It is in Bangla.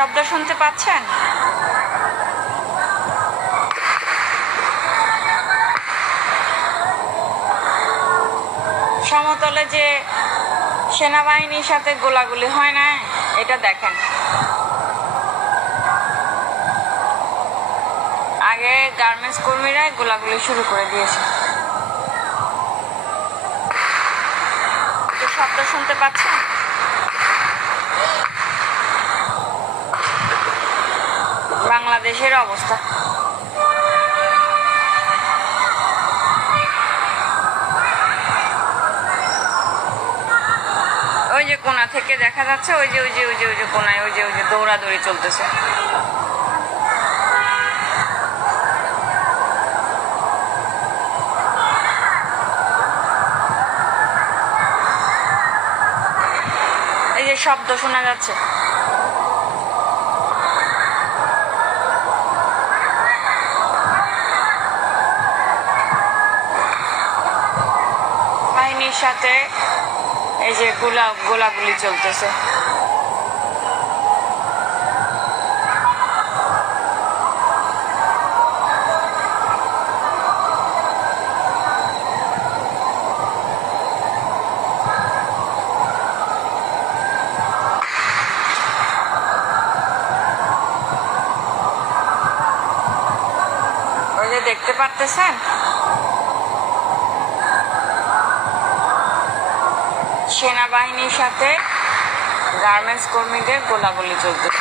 শব্দ শুনতে পাচ্ছেন? সমতলে যে সেনাবাহিনীর সাথে গোলাগুলি হয় না, এটা দেখেন। আগে গার্মেন্টস কর্মীরা গোলাগুলি শুরু করে দিয়েছে। শব্দ শুনতে পাচ্ছেন? বাংলাদেশের অবস্থা। ওই যে কোণা থেকে দেখা যাচ্ছে, ওই যে কোণায় ওই যে দৌড়াদৌড়ি চলতেছে। এই যে শব্দ শোনা যাচ্ছে। বাহিনীর সাথে এই যে গোলাগুলি চলতেছে। ওই যে দেখতে পারতেছেন, সেনাবাহিনীর সাথে গার্মেন্টস কর্মীদের গোলাগুলি চলতেছে।